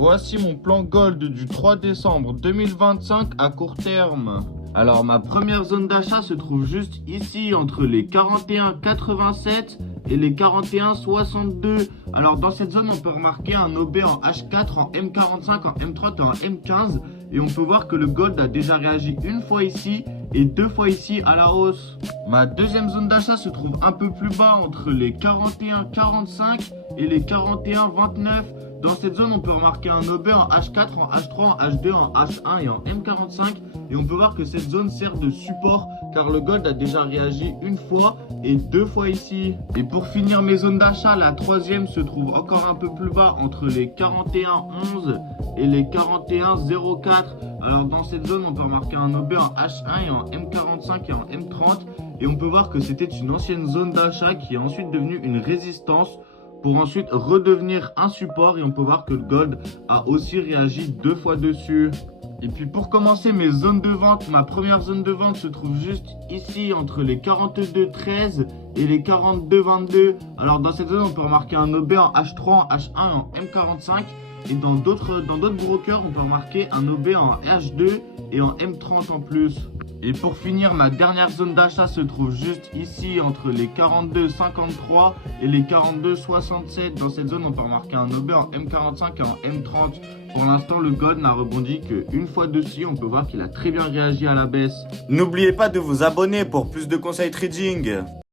Voici mon plan gold du 3 décembre 2025 à court terme. Alors ma première zone d'achat se trouve juste ici entre les 41,87 et les 41,62. Alors dans cette zone on peut remarquer un OB en H4, en M45, en M30 et en M15. Et on peut voir que le gold a déjà réagi une fois ici et deux fois ici à la hausse. Ma deuxième zone d'achat se trouve un peu plus bas entre les 41,45 et les 41,29. Dans cette zone, on peut remarquer un OB en H4, en H3, en H2, en H1 et en M45. Et on peut voir que cette zone sert de support car le gold a déjà réagi une fois et deux fois ici. Et pour finir mes zones d'achat, la troisième se trouve encore un peu plus bas entre les 41,11 et les 41,04. Alors dans cette zone, on peut remarquer un OB en H1 et en M45 et en M30. Et on peut voir que c'était une ancienne zone d'achat qui est ensuite devenue une résistance pour ensuite redevenir un support. Et on peut voir que le gold a aussi réagi deux fois dessus. Et puis pour commencer mes zones de vente, ma première zone de vente se trouve juste ici entre les 42,13 et les 42,22. Alors dans cette zone, on peut remarquer un OB en H3, en H1 et en M45. Et dans d'autres brokers, on peut remarquer un OB en H2 et en M30 en plus. Et pour finir, ma dernière zone d'achat se trouve juste ici entre les 42,53 et les 42,67. Dans cette zone, on peut remarquer un OB en M45 et en M30. Pour l'instant, le gold n'a rebondi qu'une fois dessus. On peut voir qu'il a très bien réagi à la baisse. N'oubliez pas de vous abonner pour plus de conseils trading.